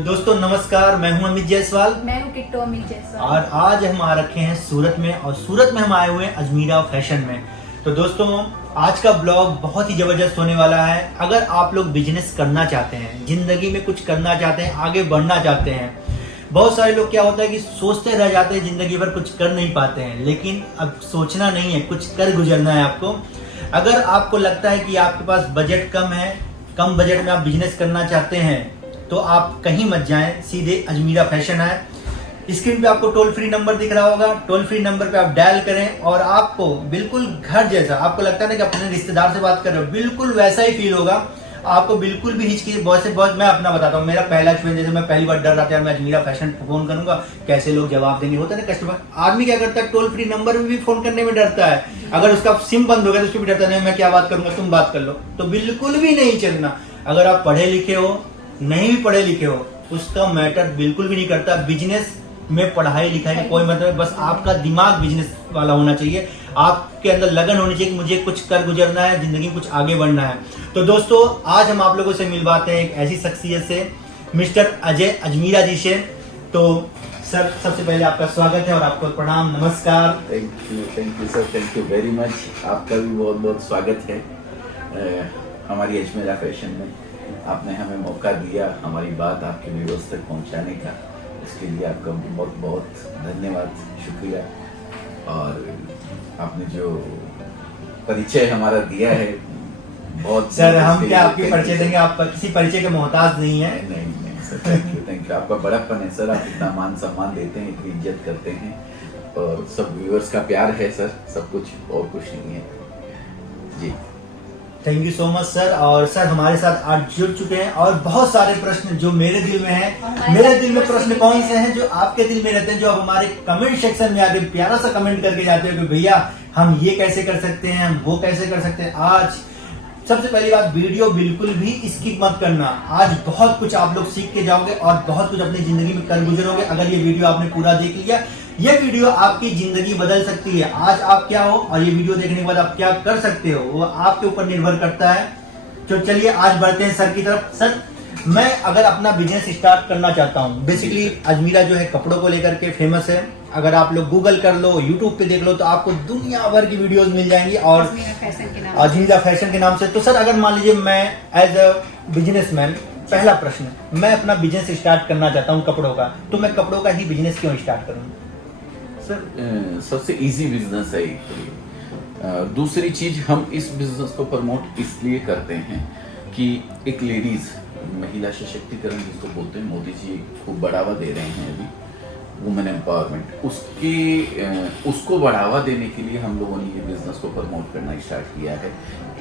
तो दोस्तों नमस्कार, मैं हूं अमित जायसवाल। मैं हूं किट्टू अमित जायसवाल। और आज हम आ रखे हैं सूरत में, और सूरत में हम आए हुए हैं अजमीरा फैशन में। तो दोस्तों आज का ब्लॉग बहुत ही जबरदस्त होने वाला है। अगर आप लोग बिजनेस करना चाहते हैं, जिंदगी में कुछ करना चाहते हैं, आगे बढ़ना चाहते हैं, बहुत सारे लोग क्या होता है कि सोचते रह जाते हैं, जिंदगी भर कुछ कर नहीं पाते हैं। लेकिन अब सोचना नहीं है, कुछ कर गुजरना है आपको। अगर आपको लगता है कि आपके पास बजट कम है, कम बजट में आप बिजनेस करना चाहते हैं, तो आप कहीं मत जाएं, सीधे अजमीरा फैशन है। स्क्रीन पे आपको टोल फ्री नंबर दिख रहा होगा, टोल फ्री नंबर पे आप डायल करें और आपको बिल्कुल घर जैसा, आपको लगता है ना कि अपने रिश्तेदार से बात कर रहे हो, बिल्कुल वैसा ही फील होगा। आपको बिल्कुल भी हिचकी बहुत से बहुत, मैं अपना बताता हूँ, मेरा पहला एक्सपीरियंस, जैसे मैं पहली बार डर रहा था यार मैं अजमीरा फैशन फोन करूंगा, कैसे लोग जवाब देंगे, होता है ना कस्टमर। आदमी क्या करता है, टोल फ्री नंबर में भी फोन करने में डरता है। अगर उसका सिम बंद हो गया तो उसको भी डरता है, नहीं मैं क्या बात करूंगा, तुम बात कर लो। तो बिल्कुल भी नहीं चलना। अगर आप पढ़े लिखे हो, नहीं भी पढ़े लिखे हो, उसका मैटर बिल्कुल भी नहीं करता। बिजनेस में पढ़ाई लिखाई का कोई मतलब, बस आपका दिमाग बिजनेस वाला होना चाहिए, आपके अंदर लगन होनी चाहिए कि मुझे कुछ कर गुजरना है, जिंदगी में कुछ आगे बढ़ना है। तो दोस्तों आज हम आप लोगों से मिलवाते हैं एक ऐसी शख्सियत से, मिस्टर अजय अजमीरा जी से। तो सर सबसे पहले आपका स्वागत है और आपको प्रणाम, नमस्कार। Thank you sir, thank you very much. आपका भी बहुत बहुत स्वागत है हमारी अजमेरा फैशन में। आपने हमें मौका दिया हमारी बात आपके व्यूअर्स तक पहुंचाने का, इसके लिए आपका बहुत बहुत धन्यवाद, शुक्रिया। और आपने जो परिचय हमारा दिया है बहुत, सर हम क्या आपकी परिचय देंगे, आप किसी परिचय के मोहताज नहीं है। नहीं सर, थैंक यू। आपका बड़ापन है सर, आप इतना मान सम्मान देते हैं, इतनी इज्जत करते हैं, और सब व्यूअर्स का प्यार है सर, सब कुछ और कुछ नहीं है जी। Thank you so much sir. और सर हमारे साथ आज जुड़ चुके हैं, और बहुत सारे प्रश्न जो मेरे दिल में हैं। मेरे दिल में प्रश्न कौन से हैं जो आपके दिल में रहते हैं, जो आप हमारे कमेंट सेक्शन में आके प्यारा सा कमेंट करके जाते हो कि भैया हम ये कैसे कर सकते हैं, हम वो कैसे कर सकते हैं। आज सबसे पहली बात, वीडियो बिल्कुल भी स्किप मत करना। आज बहुत कुछ आप लोग सीख के जाओगे और बहुत कुछ अपनी जिंदगी में कर गुजरोगे। अगर ये वीडियो आपने पूरा देख लिया, ये वीडियो आपकी जिंदगी बदल सकती है। आज आप क्या हो और ये वीडियो देखने के बाद आप क्या कर सकते हो, वो आपके ऊपर निर्भर करता है। तो चलिए आज बढ़ते हैं सर की तरफ। सर मैं अगर अपना बिजनेस स्टार्ट करना चाहता हूँ, बेसिकली अजमीरा जो है कपड़ों को लेकर के फेमस है। अगर आप लोग गूगल कर लो, यूट्यूब पे देख लो, तो आपको दुनिया भर की वीडियोस मिल जाएंगी, और अजमीरा फैशन के नाम से। तो सर अगर मान लीजिए मैं एज अ बिजनेसमैन, पहला प्रश्न, मैं अपना बिजनेस स्टार्ट करना चाहता हूँ कपड़ों का, तो मैं कपड़ों का ही बिजनेस क्यों स्टार्ट करूँ? सर सबसे इजी बिजनेस है ये। दूसरी चीज, हम इस बिजनेस को प्रमोट इसलिए करते हैं कि एक लेडीज, महिला सशक्तिकरण जिसको बोलते हैं, मोदी जी खूब बढ़ावा दे रहे हैं अभी, वुमेन एम्पावरमेंट, उसको बढ़ावा देने के लिए हम लोगों ने ये बिजनेस को प्रमोट करना स्टार्ट किया है।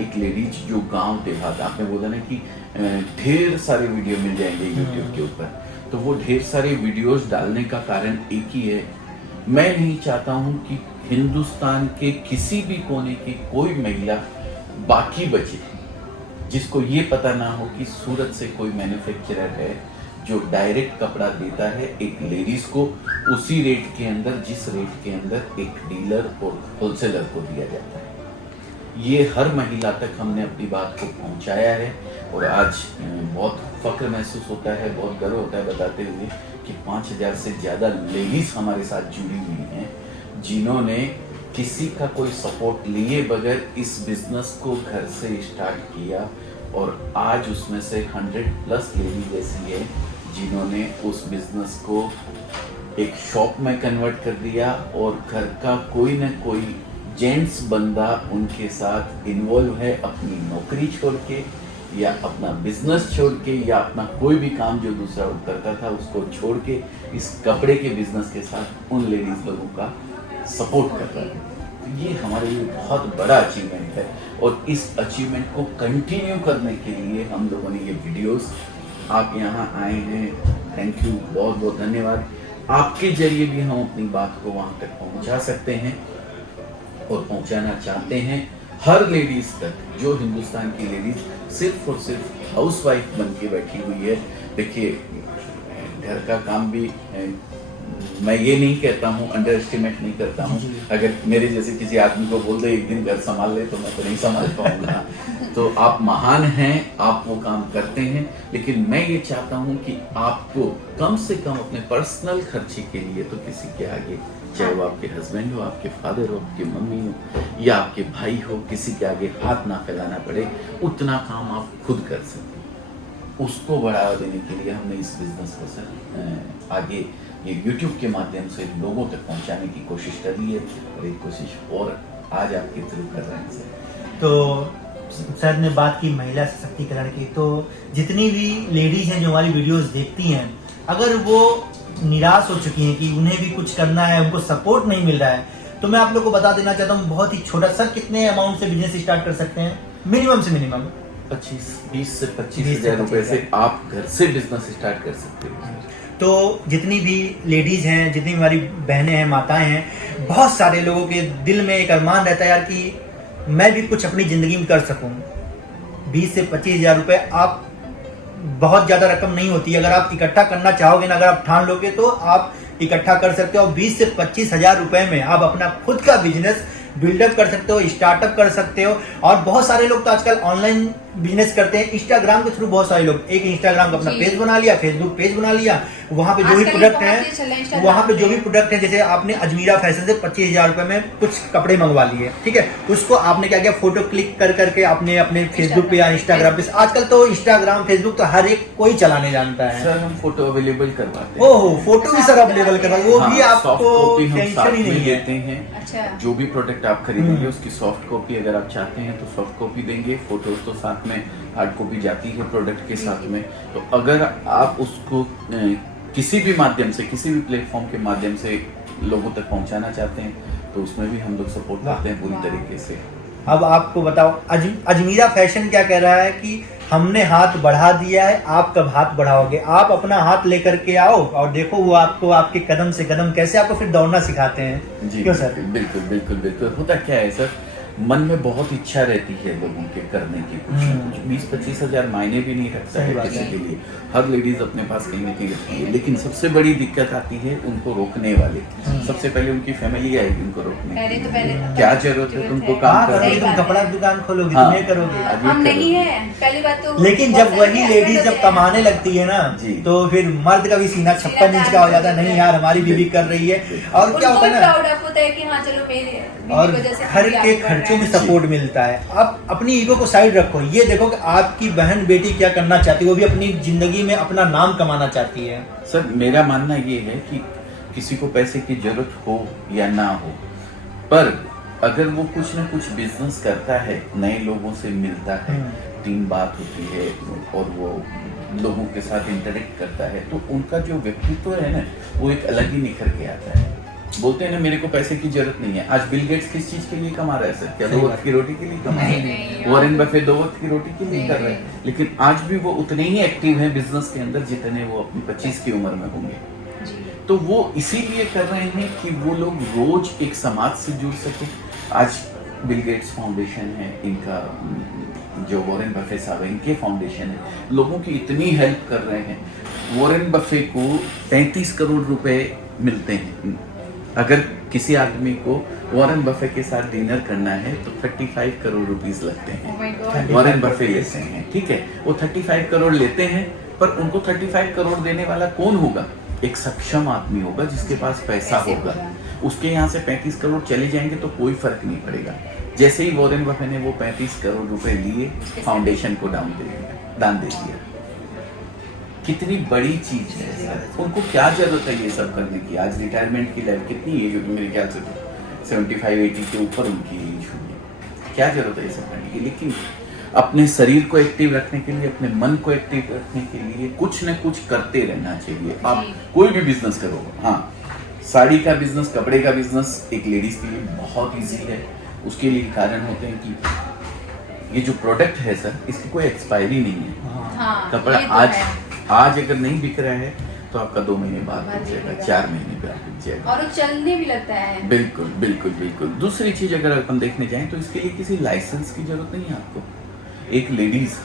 एक लेडीज जो गांव देहात, आपने बोला ना कि ढेर सारे वीडियो मिल जाएंगे यूट्यूब के ऊपर, तो वो ढेर सारे वीडियोस डालने का कारण एक ही है, मैं नहीं चाहता हूं कि हिंदुस्तान के किसी भी कोने की कोई महिला बाकी बचे जिसको ये पता ना हो कि सूरत से कोई मैन्युफैक्चरर है जो डायरेक्ट कपड़ा देता है एक लेडीज को, उसी रेट के अंदर जिस रेट के अंदर एक डीलर और होलसेलर को दिया जाता है। ये हर महिला तक हमने अपनी बात को पहुंचाया है, और आज बहुत फक्र महसूस होता है, बहुत गर्व होता है बताते हुए कि 5000 से ज्यादा लेडीज हमारे साथ जुड़ी हुई हैं, जिन्होंने किसी का कोई सपोर्ट लिए बगैर इस बिजनेस को घर से स्टार्ट किया, और आज उसमें से 100+ लेडीज ऐसी है जिन्होंने उस बिजनेस को एक शॉप में कन्वर्ट कर दिया, और घर का कोई ना कोई जेंट्स बंदा उनके साथ इन्वॉल्व है, अपनी नौकरी छोड़ के या अपना बिजनेस छोड़ के या अपना कोई भी काम जो दूसरा करता था उसको छोड़ के इस कपड़े के बिजनेस के साथ उन लेडीज लोगों का सपोर्ट कर रहा है। तो ये हमारे लिए बहुत बड़ा अचीवमेंट है, और इस अचीवमेंट को कंटिन्यू करने के लिए हम लोगों ने ये वीडियोस, आप यहाँ आए हैं, थैंक यू, बहुत बहुत धन्यवाद। आपके जरिए भी हम अपनी बात को वहाँ तक पहुँचा सकते हैं और पहुँचाना चाहते हैं हर लेडीज तक, जो हिंदुस्तान की लेडीज सिर्फ और सिर्फ हाउसवाइफ बन के बैठी हुई है। देखिए घर का काम भी मैं ये नहीं कहता हूँ, अंडर एस्टिमेट नहीं करता हूँ। जी। अगर मेरे जैसे किसी आदमी को बोल दे एक दिन घर संभाल ले, तो मैं तो नहीं संभाल पाऊंगा। तो आप महान हैं, आप वो काम करते हैं, लेकिन मैं ये चाहता हूँ कि आपको कम से कम अपने पर्सनल खर्चे के लिए तो किसी के आगे, चाहे वो आपके हस्बैंड हो, आपके फादर हो, आपकी मम्मी हो या आपके भाई हो, किसी के आगे हाथ ना फैलाना पड़े, उतना काम आप खुद कर सकते। उसको बढ़ावा देने के लिए हमने इस बिजनेस को सर आगे ये YouTube के माध्यम से लोगों तक पहुंचाने की कोशिश कर ली है, और एक कोशिश और आज आपके थ्रू कर रहे हैं सर। तो सर ने बात की महिला सशक्तिकरण की, तो जितनी भी लेडीज हैं जो हमारी वीडियोस देखती हैं, अगर वो निराश हो चुकी हैं कि उन्हें भी कुछ करना है, उनको सपोर्ट नहीं मिल रहा है, तो मैं आप लोग को बता देना चाहता हूँ, बहुत ही छोटा, सर कितने अमाउंट से बिजनेस स्टार्ट कर सकते हैं? मिनिमम से मिनिमम 20 से 25 हजार रुपए से आप घर से बिजनेस स्टार्ट कर सकते हैं। तो जितनी भी लेडीज हैं, जितनी भी हमारी बहनें हैं, माताएं हैं, बहुत सारे लोगों के दिल में एक अरमान रहता है यार कि मैं भी कुछ अपनी ज़िंदगी में कर सकूं। 20 से 25 हजार रुपये आप बहुत ज़्यादा रकम नहीं होती, अगर आप इकट्ठा करना चाहोगे ना, अगर आप ठान लोगे तो आप इकट्ठा कर सकते हो। 20 से 25 हजार रुपये में आप अपना खुद का बिजनेस बिल्डअप कर सकते हो, स्टार्टअप कर सकते हो। और बहुत सारे लोग तो आजकल ऑनलाइन बिजनेस करते हैं, इंस्टाग्राम के थ्रू। बहुत सारे लोग एक इंस्टाग्राम का अपना पेज बना लिया, फेसबुक पेज बना लिया, वहाँ पे जो भी प्रोडक्ट है, वहाँ पे जो भी प्रोडक्ट है, जैसे आपने अजमीरा फैशन से 25 हजार रुपये में कुछ कपड़े मंगवा लिए, ठीक है, उसको आपने क्या किया, फोटो क्लिक कर करके आपने अपने फेसबुक पे या इंस्टाग्राम पे, आजकल तो इंस्टाग्राम फेसबुक तो हर एक कोई चलाने जानता है सर। हम फोटो अवेलेबल करवाते हैं। ओहो, फोटो भी सर अवेलेबल करवाते, वो भी आपको टेंशन ही नहीं देते है। हैं। जो भी प्रोडक्ट आप खरीदेंगे उसकी सॉफ्ट कॉपी अगर आप चाहते हैं तो सॉफ्ट कॉपी देंगे, फोटोज तो साथ में, हार्ड कॉपी जाती है प्रोडक्ट के साथ में। तो अगर आप उसको किसी भी माध्यम से, किसी भी प्लेटफॉर्म के माध्यम से लोगों तक पहुंचाना चाहते हैं तो उसमें भी हम लोग सपोर्ट करते हैं पूरी तरीके से। अब आपको बताओ, अजमीरा फैशन क्या कह रहा है कि हमने हाथ बढ़ा दिया है, आप कब हाथ बढ़ाओगे? आप अपना हाथ लेकर के आओ और देखो वो आपको आपके कदम से कदम कैसे आपको फिर दौड़ना सिखाते हैं। जी क्यों सर? बिल्कुल बिल्कुल बिल्कुल। होता क्या है सर, मन में बहुत इच्छा रहती है लोगों के करने की, कुछ ना कुछ। 20-25 हजार मायने भी नहीं रखता है किसी के लिए, हर लेडीज अपने पास कहीं ना कहीं रखती है। लेकिन सबसे बड़ी दिक्कत आती है उनको रोकने वाले। सबसे पहले उनकी फैमिली आएगी उनको रोकने की, क्या जरूरत है तुमको काम करने की, तुम कपड़ा दुकान खोलोगे, हाँ, तुम्हें करोगे, हम नहीं है पहली बात तो। लेकिन जब वही लेडीज जब कमाने लगती है ना, तो फिर मर्द का भी सीना 56 इंच का हो जाता है, नहीं यार हमारी बीवी कर रही है। और क्या होता है ना, प्राउड होता है कि हाँ चलो मेरे और घर के खर्चों में सपोर्ट मिलता है। आप अपनी ईगो को साइड रखो, ये देखो कि आपकी बहन बेटी क्या करना चाहती है, वो भी अपनी जिंदगी में अपना नाम कमाना चाहती है। सर मेरा मानना ये है कि किसी को पैसे की जरूरत हो या ना हो, पर अगर वो कुछ ना कुछ बिजनेस करता है, नए लोगों से मिलता है, टीम बात होती है और वो लोगों के साथ इंटरेक्ट करता है, तो उनका जो व्यक्तित्व है ना, वो एक अलग ही निखर के आता है। बोलते हैं ना मेरे को पैसे की जरूरत नहीं है। आज बिल गेट्स किस चीज के लिए कमा रहा है सर? क्या 2 वक्त की रोटी के लिए कमा रहा है? वॉरेन बफे 2 वक्त की रोटी के लिए कर रहे हैं, लेकिन आज भी वो उतने ही एक्टिव है बिजनेस के अंदर जितने वो अपनी 25 की उम्र में होंगे। तो वो इसीलिए कर रहे हैं कि वो लोग रोज एक समाज से जुड़ सके। आज बिल गेट्स फाउंडेशन है, इनका जो वॉरेन बफे साहब है, इनके फाउंडेशन है, लोगों की इतनी हेल्प कर रहे हैं। वॉरेन बफे को 33 करोड़ रुपए मिलते हैं। अगर किसी आदमी को वॉरेन बफे के साथ डिनर करना है तो 35 करोड़ रुपीस लगते हैं। वॉरेन बफे लेते हैं, ठीक है, वो 35 करोड़ लेते हैं, पर उनको 35 करोड़ देने वाला कौन होगा? एक सक्षम आदमी होगा जिसके पास पैसा होगा। उसके यहाँ से 35 करोड़ चले जाएंगे तो कोई फर्क नहीं पड़ेगा। जैसे ही वॉरेन बफे ने वो 35 करोड़ रुपए लिए, फाउंडेशन को दान दे दिया। कितनी बड़ी चीज है सर। उनको क्या जरूरत है ये सब करने की? आज रिटायरमेंट की लाइफ कितनी एज होगी? मेरे ख्याल से 75-80 के ऊपर उनकी एज होगी। क्या जरूरत है ये सब करने की? लेकिन अपने शरीर को एक्टिव रखने के लिए, अपने मन को एक्टिव रखने के लिए कुछ न कुछ करते रहना चाहिए। आप कोई भी बिजनेस करो, हाँ, साड़ी का बिजनेस, कपड़े का बिजनेस एक लेडीज के लिए बहुत ईजी है। उसके लिए कारण होते हैं कि ये जो प्रोडक्ट है सर, इसकी कोई एक्सपायरी नहीं है। हाँ, कपड़ा आज अगर नहीं बिक रहा है तो आपका 2 महीने बाद बिक जाएगा, 4 महीने बाद बिक जाएगा, और वो चलने भी लगता है। बिल्कुल बिल्कुल बिल्कुल। दूसरी चीज अगर अपन देखने जाएं तो इसके लिए किसी लाइसेंस की जरूरत नहीं है आपको। एक लेडीज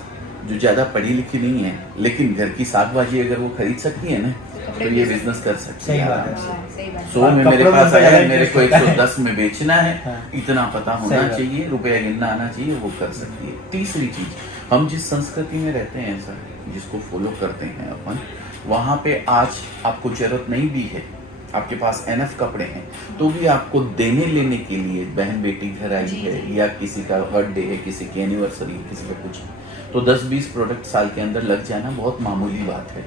जो ज्यादा पढ़ी लिखी नहीं है लेकिन घर की साग भाजी अगर वो खरीद सकती है ना, तो ये बिजनेस कर सकते सही हैं बात है। आराम से। हाँ, सही बात है। 100 में कपड़ों मेरे में पास उनका आया, ज्यादा मेरे को interest होता है। 110 में बेचना है, हाँ। इतना पता सही होना बात। चाहिए, रुपया गिनना आना चाहिए, वो कर सकती है। तीसरी चीज, हम जिस संस्कृति में रहते हैं सर, जिसको फॉलो करते हैं अपन, वहाँ पे आज आपको जरूरत नहीं भी है, आपके पास एनफ कपड़े हैं, तो भी आपको देने लेने के लिए, बहन बेटी घर आई जी, है जी। या किसी का बर्थडे है, किसी की एनिवर्सरी है, किसी का कुछ, तो 10-20 प्रोडक्ट साल के अंदर लग जाना बहुत मामूली बात है।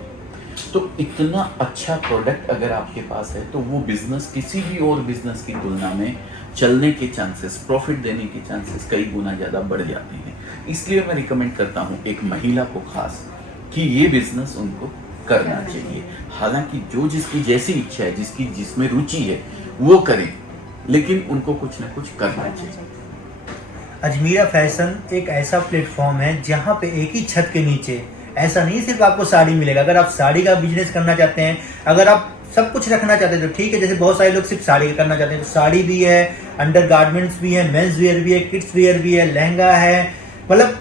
तो इतना अच्छा प्रोडक्ट अगर आपके पास है तो वो बिजनेस किसी भी और बिजनेस की तुलना में चलने के चांसेस, प्रॉफिट देने के चांसेस कई गुना ज़्यादा बढ़ जाते हैं। इसलिए मैं रिकमेंड करता हूँ एक महिला को खास कि ये बिजनेस उनको करना चाहिए। हालांकि जो जिसकी जैसी इच्छा है, जिसकी जिसमें रुचि है वो करें, लेकिन उनको कुछ ना कुछ करना चाहिए। अजमीरा फैशन एक ऐसा प्लेटफॉर्म है जहाँ पे एक ही छत के नीचे ऐसा नहीं सिर्फ आपको साड़ी मिलेगा। अगर आप साड़ी का बिजनेस करना चाहते हैं, अगर आप सब कुछ रखना चाहते हैं तो ठीक है, जैसे बहुत सारे लोग सिर्फ साड़ी का करना चाहते हैं, तो साड़ी भी है, अंडर गारमेंट्स भी है, मेंस वेयर भी है, किड्स वेयर भी है, लहंगा है, मतलब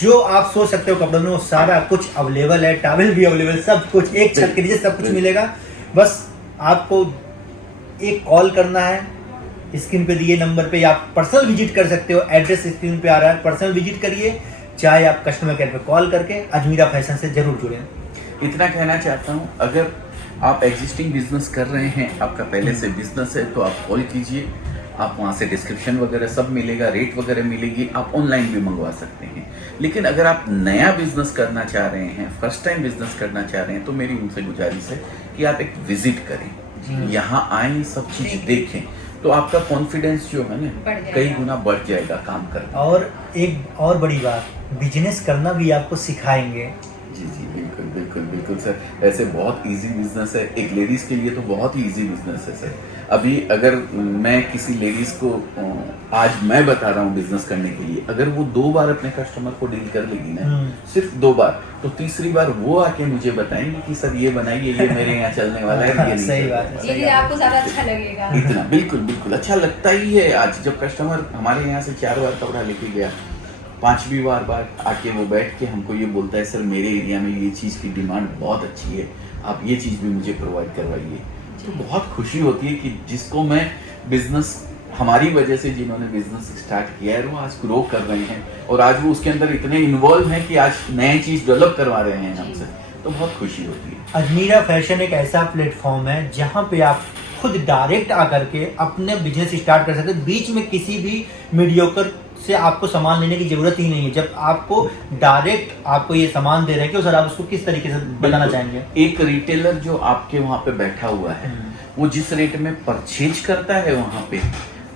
जो आप सोच सकते हो कपड़ों में वो सारा कुछ अवेलेबल है। टॉवल भी अवेलेबल, सब कुछ एक छत के नीचे सब कुछ मिलेगा। बस आपको एक कॉल करना है, स्क्रीन पे दिए नंबर पे, या आप पर्सनल विजिट कर सकते हो, एड्रेस स्क्रीन पे आ रहा है, पर्सनल विजिट करिए, चाहे आप कस्टमर केयर पे कॉल करके अजमीरा फैशन से जरूर जुड़ें। इतना कहना चाहता हूँ, अगर आप एग्जिस्टिंग बिजनेस कर रहे हैं, आपका पहले से बिजनेस है, तो आप कॉल कीजिए, आप वहाँ से डिस्क्रिप्शन वगैरह सब मिलेगा, रेट वगैरह मिलेगी, आप ऑनलाइन भी मंगवा सकते हैं। लेकिन अगर आप नया बिजनेस करना चाह रहे हैं, फर्स्ट टाइम बिजनेस करना चाह रहे हैं, तो मेरी उनसे गुजारिश है कि आप एक विजिट करें, यहाँ आए, सब चीज देखें, तो आपका कॉन्फिडेंस जो है बढ़ ना जाएगा। कई गुना बढ़ जाएगा काम करना। और एक और बड़ी बात, बिजनेस करना भी आपको सिखाएंगे। जी जी, बिल्कुल बिल्कुल बिल्कुल सर, ऐसे बहुत इजी बिजनेस है, एक लेडीज के लिए तो बहुत ही इजी बिजनेस है सर। अभी अगर मैं किसी लेडीज को आज मैं बता रहा हूँ बिजनेस करने के लिए, अगर वो 2 बार अपने कस्टमर को डील कर लेगी ना, सिर्फ 2 बार, तो तीसरी बार वो आके मुझे बताएंगे कि सर ये बनाइए, ये मेरे यहाँ चलने वाला है, ये नहीं सही चलने बात है। वाला ये आपको ज्यादा अच्छा लगेगा। है। इतना बिल्कुल बिल्कुल अच्छा लगता ही है। आज जब कस्टमर हमारे यहाँ से 4 बार कपड़ा लेके गया, 5वीं बार आके वो बैठ के हमको ये बोलता है, सर मेरे एरिया में ये चीज़ की डिमांड बहुत अच्छी है, आप ये चीज़ भी मुझे प्रोवाइड करवाइए। तो बहुत खुशी होती है कि जिसको मैं बिजनेस, हमारी वजह से जिन्होंने बिजनेस स्टार्ट किया है, वो आज ग्रो कर रहे हैं और आज वो उसके अंदर इतने इन्वॉल्व हैं कि आज नए चीज़ डेवलप करवा रहे हैं हमसे, तो बहुत खुशी होती है। अजमीरा फैशन एक ऐसा प्लेटफॉर्म है जहाँ पे आप खुद डायरेक्ट आकर के अपने बिजनेस स्टार्ट कर सकते हैं। बीच में किसी भी मीडियोकर से आपको सामान लेने की जरूरत ही नहीं है। जब आपको डायरेक्ट आपको ये सामान दे रहे हैं कि सर आप उसको किस तरीके से बताना चाहेंगे? एक रिटेलर जो आपके वहाँ पे बैठा हुआ है, वो जिस रेट में परचेज करता है वहाँ पे,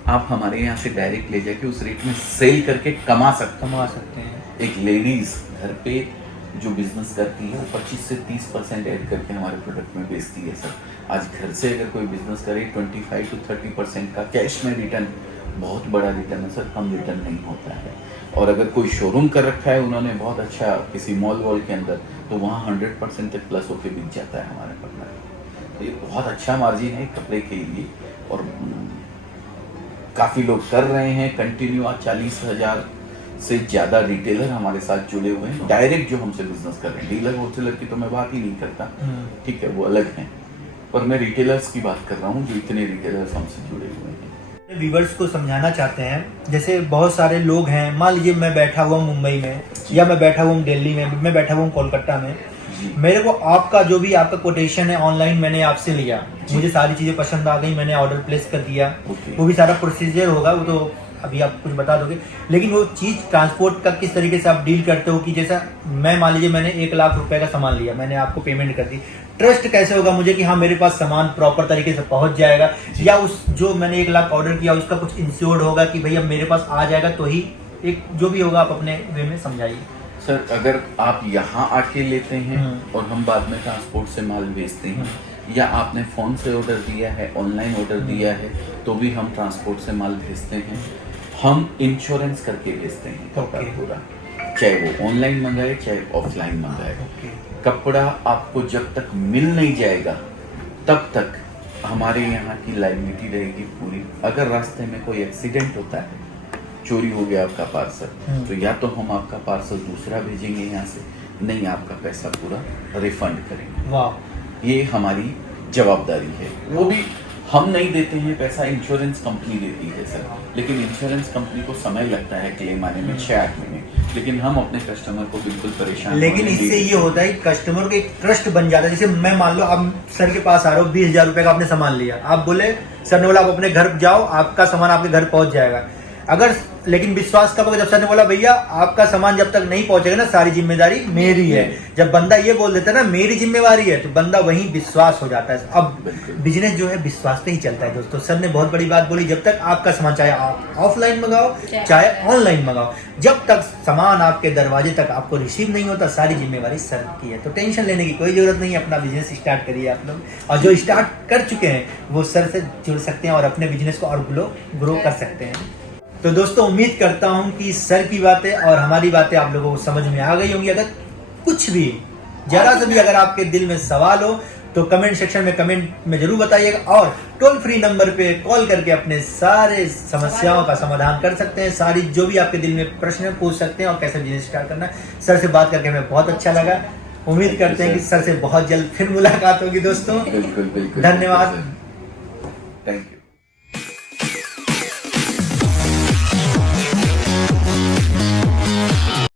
आप हमारे यहाँ से डायरेक्ट ले जाके उस रेट में सेल करके कमा सकते हैं। एक लेडीज घर पे जो बिजनेस करती है, 25 से 30% ऐड करके हमारे प्रोडक्ट में बेचती है सर। आज घर से अगर कोई बिजनेस करे, 25 to 30% का कैश में रिटर्न, बहुत बड़ा रिटर्न है सर, कम रिटर्न नहीं होता है। और अगर कोई शोरूम कर रखा है उन्होंने बहुत अच्छा किसी मॉल वॉल के अंदर, तो वहाँ 100% तक प्लस होके बिक जाता है हमारे कपड़ा। तो ये बहुत अच्छा मार्जिन है कपड़े के लिए, और काफ़ी लोग कर रहे हैं कंटिन्यू। आज 40,000 से ज़्यादा रिटेलर हमारे साथ जुड़े हुए हैं, डायरेक्ट जो हमसे बिजनेस कर रहे हैं। डीलर होलसेलर की तो मैं बात ही नहीं करता, ठीक है, वो अलग हैं, पर मैं रिटेलर्स की बात कर रहा हूँ, जो इतने रिटेलर्स हमसे जुड़े हुए हैं। व्यूवर्स को समझाना चाहते हैं, जैसे बहुत सारे लोग हैं, मान लीजिए मैं बैठा हुआ हूँ मुंबई में, या मैं बैठा हुआ हूँ दिल्ली में, मैं बैठा हुआ हूँ कोलकाता में, मेरे को आपका जो भी आपका कोटेशन है ऑनलाइन मैंने आपसे लिया, मुझे सारी चीज़ें पसंद आ गई, मैंने ऑर्डर प्लेस कर दिया, वो भी सारा प्रोसीजर होगा, वो तो अभी आप कुछ बता दोगे। लेकिन वो चीज़ ट्रांसपोर्ट का किस तरीके से आप डील करते हो, कि जैसा मैं मान लीजिए मैंने 1 लाख रुपए का सामान लिया, मैंने आपको पेमेंट कर दी, ट्रस्ट कैसे होगा मुझे कि हाँ मेरे पास सामान प्रॉपर तरीके से पहुंच जाएगा, या उस जो मैंने 1 लाख ऑर्डर किया उसका कुछ इंश्योर्ड होगा कि भैया मेरे पास आ जाएगा, तो ही एक जो भी होगा आप अपने वे में समझाइए। सर अगर आप यहाँ आके लेते हैं और हम बाद में ट्रांसपोर्ट से माल भेजते हैं, या आपने फ़ोन से ऑर्डर दिया है, ऑनलाइन ऑर्डर दिया है, तो भी हम ट्रांसपोर्ट से माल भेजते हैं। हम इंश्योरेंस करके भेजते हैं कपड़ा पूरा, चाहे वो ऑनलाइन मंगाए चाहे ऑफलाइन मंगाए। कपड़ा आपको जब तक मिल नहीं जाएगा तब तक हमारे यहाँ की लायबिलिटी रहेगी पूरी। अगर रास्ते में कोई एक्सीडेंट होता है, चोरी हो गया आपका पार्सल, तो या तो हम आपका पार्सल दूसरा भेजेंगे यहाँ से, नहीं आपका पैसा पूरा रिफंड करेंगे। वाह, ये हमारी जवाबदारी है। वो भी हम नहीं देते हैं पैसा, इंश्योरेंस कंपनी देती है सर, लेकिन इंश्योरेंस कंपनी को समय लगता है क्लेम आने में 6-8 महीने, लेकिन हम अपने कस्टमर को बिल्कुल परेशान लेकिन होने नहीं इससे देते। ये होता है कि कस्टमर को एक ट्रस्ट बन जाता है। जैसे मैं मान लो अब सर के पास आ रहा हूँ, 20,000 रुपए का आपने सामान लिया, आप बोले, सर ने बोला आप अपने घर जाओ, आपका सामान आपके घर पहुंच जाएगा। अगर लेकिन विश्वास कब होगा? जब सर ने बोला भैया आपका सामान जब तक नहीं पहुंचेगा ना, सारी जिम्मेदारी मेरी है। जब बंदा ये बोल देता है ना मेरी जिम्मेवारी है, तो बंदा वहीं विश्वास हो जाता है। अब बिल्कुल। बिजनेस जो है विश्वास पे ही चलता है दोस्तों। सर ने बहुत बड़ी बात बोली, जब तक आपका सामान चाहे आप ऑफलाइन मंगाओ चाहे ऑनलाइन मंगाओ, जब तक सामान आपके दरवाजे तक आपको रिसीव नहीं होता, सारी जिम्मेवारी सर की है। तो टेंशन लेने की कोई जरूरत नहीं है, अपना बिजनेस स्टार्ट करिए आप लोग। और जो स्टार्ट कर चुके हैं वो सर से जुड़ सकते हैं और अपने बिजनेस को और ग्रो कर सकते हैं। तो दोस्तों उम्मीद करता हूं कि सर की बातें और हमारी बातें आप लोगों को समझ में आ गई होंगी। अगर कुछ भी जरा सा भी अगर आपके दिल में सवाल हो तो कमेंट सेक्शन में कमेंट में जरूर बताइएगा, और टोल फ्री नंबर पे कॉल करके अपने सारे समस्याओं का समाधान कर सकते हैं। सारी जो भी आपके दिल में प्रश्न पूछ सकते हैं और कैसे बिजनेस स्टार्ट करना है। सर से बात करके हमें बहुत अच्छा लगा। उम्मीद करते हैं कि सर से बहुत जल्द फिर मुलाकात होगी दोस्तों। बिल्कुल बिल्कुल। धन्यवाद। Thank you.